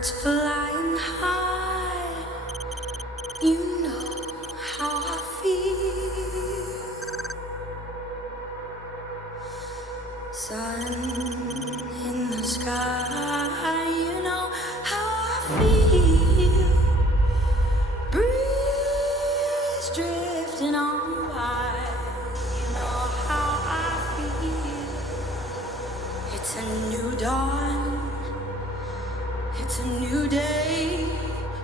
Birds flying high, you know how I feel. Sun in the sky, you know how I feel. Breeze drifting on by, you know how I feel. It's a new dawn, it's a new day,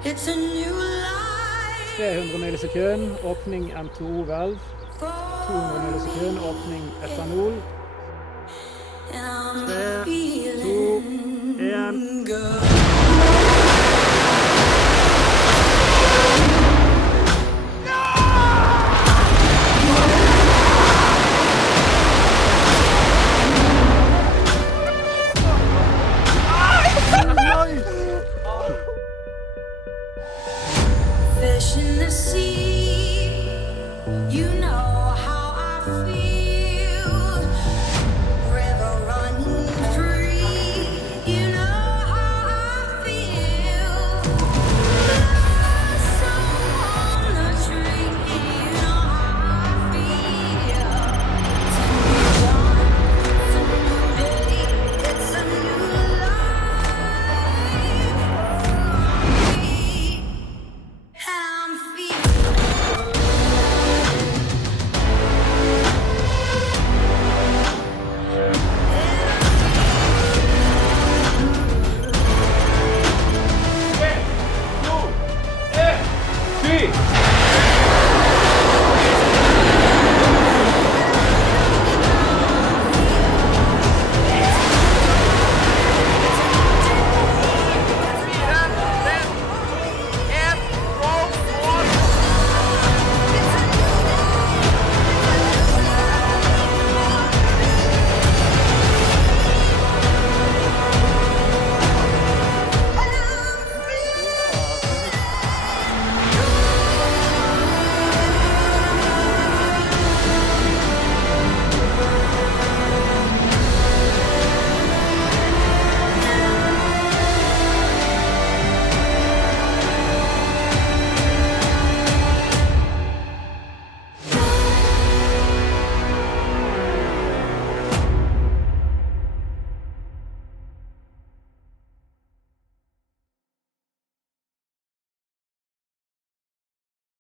it's a new life. 300 mil i sekund, åpning M2 valve. 200 mil i sekund, åpning etanol.